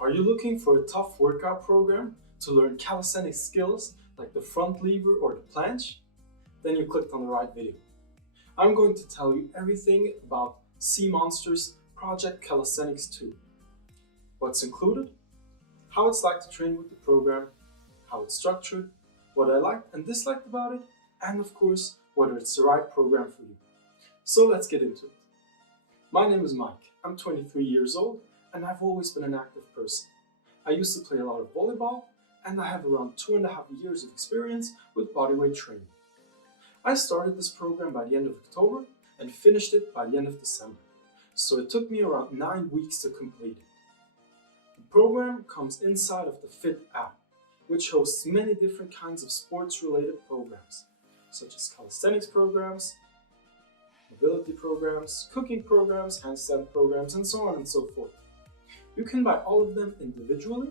Are you looking for a tough workout program to learn calisthenics skills like the front lever or the planche? Then you clicked on the right video. I'm going to tell you everything about Simonster's Project Calisthenics 2. What's included, how it's like to train with the program, how it's structured, what I liked and disliked about it, and of course, whether it's the right program for you. So let's get into it. My name is Mike, I'm 23 years old and I've always been an active person. I used to play a lot of volleyball and I have around 2.5 years of experience with bodyweight training. I started this program by the end of October and finished it by the end of December, so it took me around 9 weeks to complete it. The program comes inside of the Fit app, which hosts many different kinds of sports-related programs, such as calisthenics programs, mobility programs, cooking programs, handstand programs, and so on and so forth. You can buy all of them individually,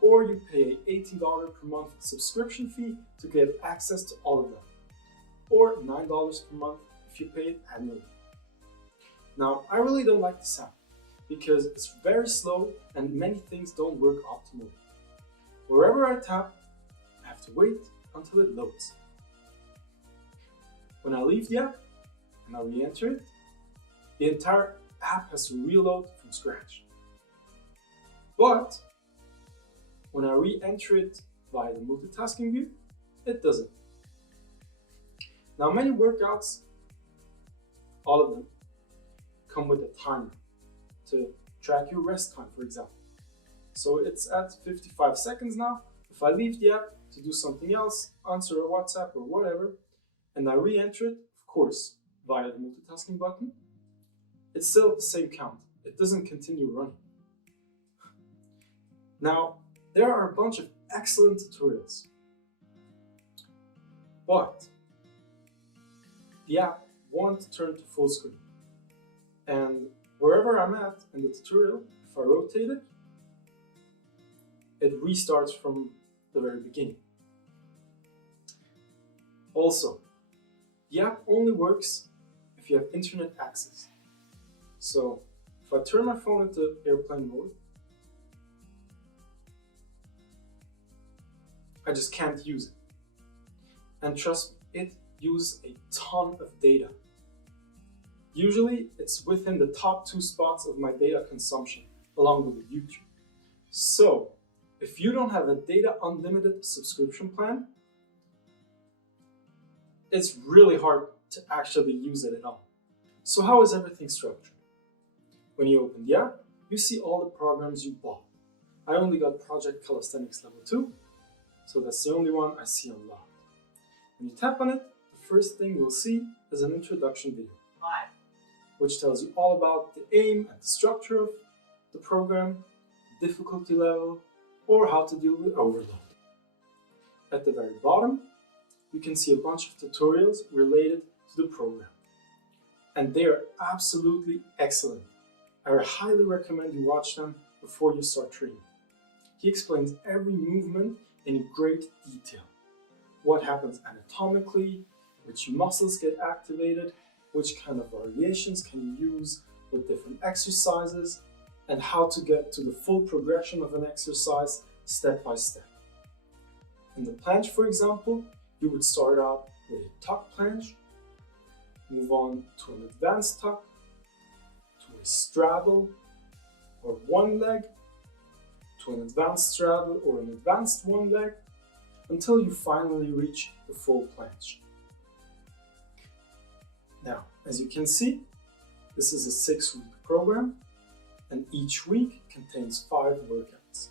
or you pay an $18 per month subscription fee to get access to all of them, or $9 per month if you pay it annually. Now, I really don't like this app because it's very slow and many things don't work optimally. Wherever I tap, I have to wait until it loads. When I leave the app and I re-enter it, the entire app has to reload from scratch. But when I re-enter it via the multitasking view, it doesn't. Now, many workouts, all of them, come with a timer to track your rest time, for example. So it's at 55 seconds now. If I leave the app to do something else, answer a WhatsApp or whatever, and I re-enter it, of course, via the multitasking button, it's still at the same count. It doesn't continue running. Now, there are a bunch of excellent tutorials, but the app won't turn to full screen. And wherever I'm at in the tutorial, if I rotate it, it restarts from the very beginning. Also, the app only works if you have internet access. So if I turn my phone into airplane mode, I just can't use it. And trust me, it uses a ton of data. Usually, it's within the top 2 spots of my data consumption, along with YouTube. So, if you don't have a data unlimited subscription plan, it's really hard to actually use it at all. So how is everything structured? When you open the app, you see all the programs you bought. I only got Project Calisthenics Level 2, so that's the only one I see unlocked. When you tap on it, the first thing you'll see is an introduction video, which tells you all about the aim and the structure of the program, difficulty level, or how to deal with overload. At the very bottom, you can see a bunch of tutorials related to the program. And they are absolutely excellent. I highly recommend you watch them before you start training. He explains every movement in great detail. What happens anatomically, which muscles get activated, which kind of variations can you use with different exercises, and how to get to the full progression of an exercise step by step. In the planche, for example, you would start out with a tuck planche, move on to an advanced tuck, to a straddle or one leg, to an advanced straddle or an advanced one leg, until you finally reach the full planche. Now, as you can see, this is a 6-week program, and each week contains 5 workouts.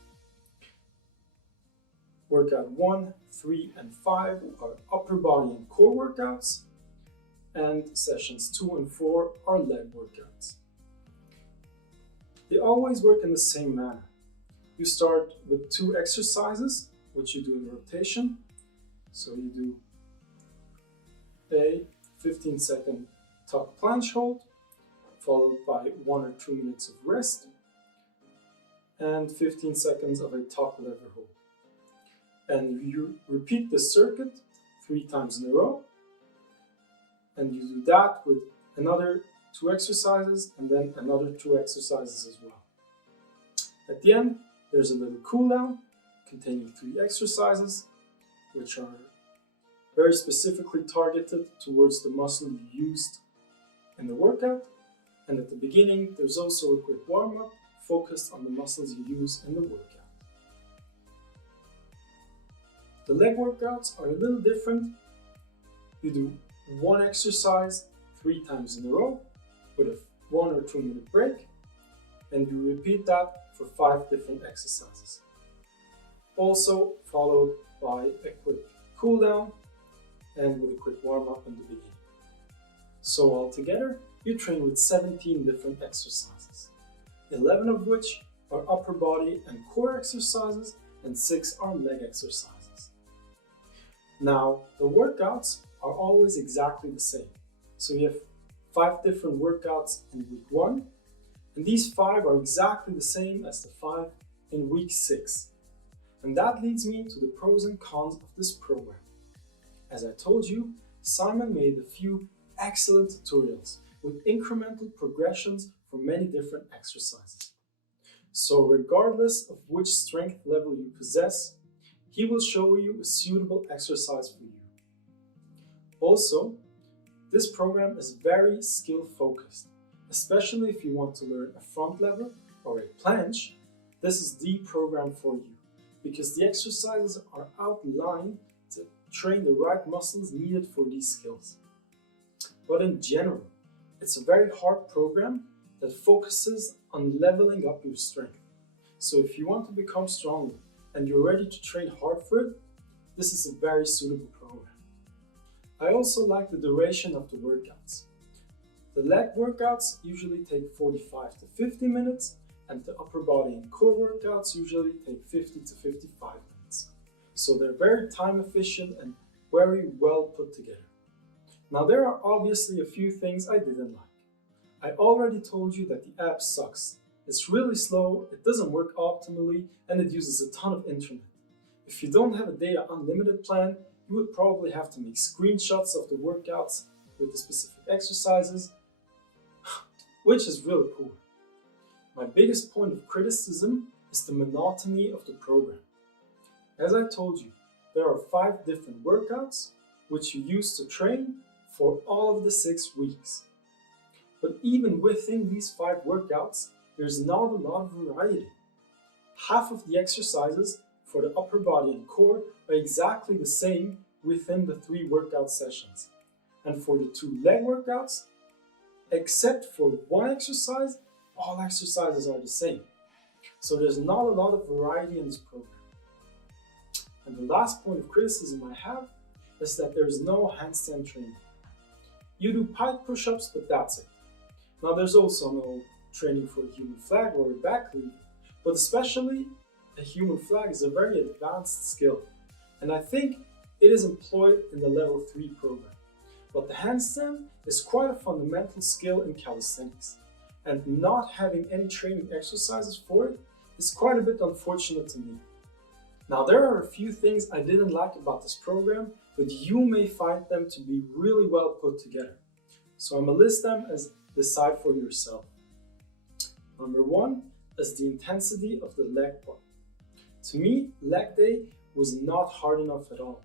Workout 1, 3, and 5 are upper body and core workouts, and sessions 2 and 4 are leg workouts. They always work in the same manner. You start with 2 exercises, which you do in rotation. So you do a 15-second tuck planche hold, followed by 1 or 2 minutes of rest, and 15 seconds of a tuck lever hold. And you repeat the circuit 3 times in a row, and you do that with another 2 exercises and then another 2 exercises as well. At the end, there's a little cool down containing 3 exercises, which are very specifically targeted towards the muscle you used in the workout. And at the beginning, there's also a quick warm-up focused on the muscles you use in the workout. The leg workouts are a little different. You do 1 exercise 3 times in a row with a 1 or 2 minute break, and you repeat that for 5 different exercises. Also followed by a quick cool down and with a quick warm up in the beginning. So altogether, you train with 17 different exercises, 11 of which are upper body and core exercises and 6 are leg exercises. Now, the workouts are always exactly the same. So you have 5 different workouts in week 1, and these 5 are exactly the same as the 5 in week 6. And that leads me to the pros and cons of this program. As I told you, Simon made a few excellent tutorials with incremental progressions for many different exercises. So regardless of which strength level you possess, he will show you a suitable exercise for you. Also, this program is very skill focused, especially if you want to learn a front lever or a planche. This is the program for you, because the exercises are outlined to train the right muscles needed for these skills. But in general, it's a very hard program that focuses on leveling up your strength. So if you want to become stronger and you're ready to train hard for it, this is a very suitable program. I also like the duration of the workouts. The leg workouts usually take 45 to 50 minutes, and the upper body and core workouts usually take 50 to 55 minutes. So they're very time efficient and very well put together. Now there are obviously a few things I didn't like. I already told you that the app sucks. It's really slow, it doesn't work optimally, and it uses a ton of internet. If you don't have a data unlimited plan, you would probably have to make screenshots of the workouts with the specific exercises, which is really poor. My biggest point of criticism is the monotony of the program. As I told you, there are 5 different workouts which you use to train for all of the 6 weeks. But even within these 5 workouts, there's not a lot of variety. Half of the exercises for the upper body and core are exactly the same within the 3 workout sessions. And for the 2 leg workouts, except for 1 exercise, all exercises are the same. So there's not a lot of variety in this program. And the last point of criticism I have is that there's no handstand training. You do pike push-ups, but that's it. Now there's also no training for a human flag or a back lever, but especially a human flag is a very advanced skill, and I think it is employed in the level 3 program. But the handstand is quite a fundamental skill in calisthenics, and not having any training exercises for it is quite a bit unfortunate to me. Now there are a few things I didn't like about this program, but you may find them to be really well put together. So I'm going to list them as decide for yourself. Number 1 is the intensity of the leg part. To me, leg day was not hard enough at all.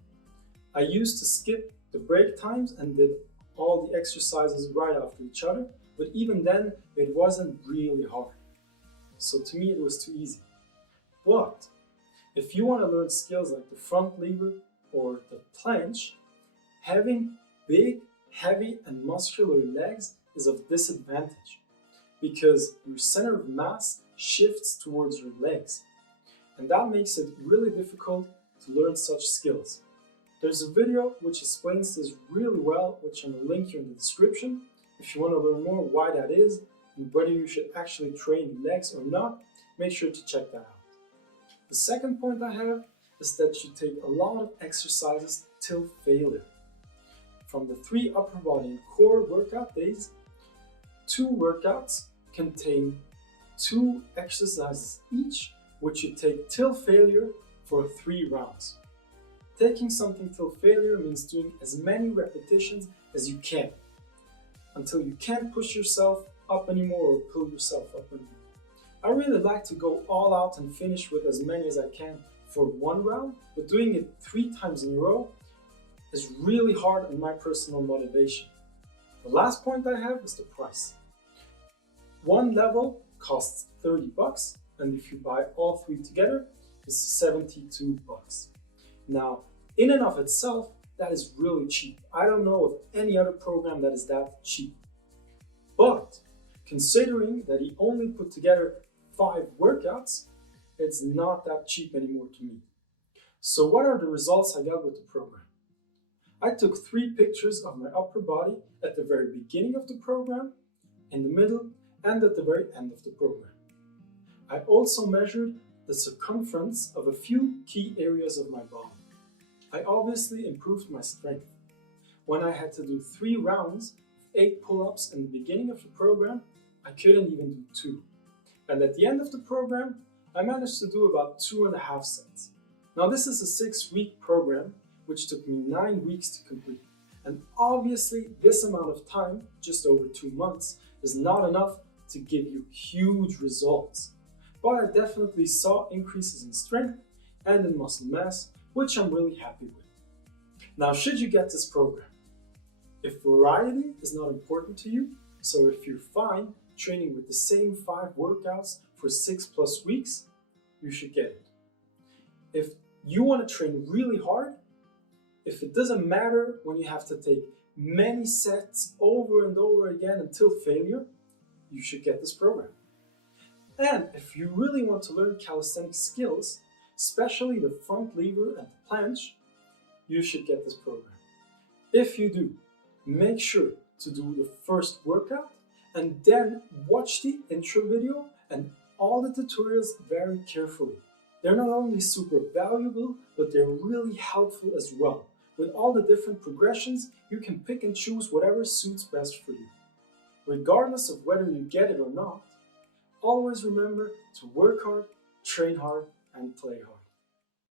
I used to skip the break times and did all the exercises right after each other, but even then it wasn't really hard. So to me it was too easy. But if you want to learn skills like the front lever or the planche, having big, heavy and muscular legs is of disadvantage because your center of mass shifts towards your legs, and that makes it really difficult to learn such skills. There's a video which explains this really well, which I'm going to link here in the description. If you want to learn more why that is and whether you should actually train legs or not, make sure to check that out. The second point I have is that you take a lot of exercises till failure. From the 3 upper body and core workout days, 2 workouts contain 2 exercises each, which you take till failure for 3 rounds. Taking something till failure means doing as many repetitions as you can, until you can't push yourself up anymore or pull yourself up anymore. I really like to go all out and finish with as many as I can for one round, but doing it 3 times in a row is really hard on my personal motivation. The last point I have is the price. One level costs 30 bucks, and if you buy all 3 together, it's 72 bucks. Now, in and of itself, that is really cheap. I don't know of any other program that is that cheap. But considering that he only put together 5 workouts, it's not that cheap anymore to me. So what are the results I got with the program? I took 3 pictures of my upper body at the very beginning of the program, in the middle, and at the very end of the program. I also measured the circumference of a few key areas of my body. I obviously improved my strength. When I had to do 3 rounds of 8 pull-ups in the beginning of the program, I couldn't even do 2. And at the end of the program, I managed to do about 2.5 sets. Now this is a 6-week program, which took me 9 weeks to complete. And obviously this amount of time, just over 2 months, is not enough to give you huge results. But I definitely saw increases in strength and in muscle mass, which I'm really happy with. Now, should you get this program? If variety is not important to you, so if you're fine training with the same 5 workouts for 6+ weeks, you should get it. If you want to train really hard, if it doesn't matter when you have to take many sets over and over again until failure, you should get this program. And if you really want to learn calisthenic skills, especially the front lever and the planche, you should get this program. If you do, make sure to do the first workout and then watch the intro video and all the tutorials very carefully. They're not only super valuable, but they're really helpful as well. With all the different progressions, you can pick and choose whatever suits best for you. Regardless of whether you get it or not, always remember to work hard, train hard, and play hard.